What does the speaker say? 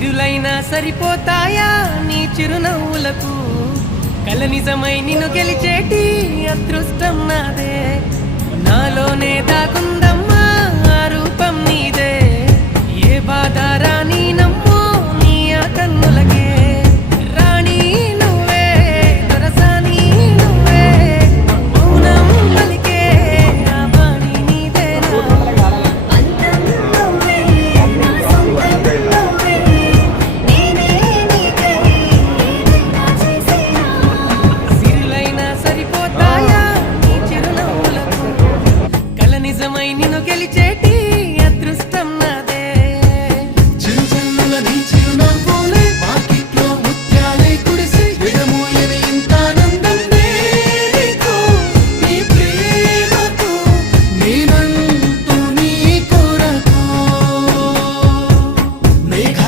సిరులైనా సరిపోతాయా నీ చిరునవ్వులకు కల నిజమై నిన్ను గెలిచేటి అదృష్టం నాదే నాలోనే దాకుందమ్మా ఆ రూపం నీదే ఏ బాధ రాని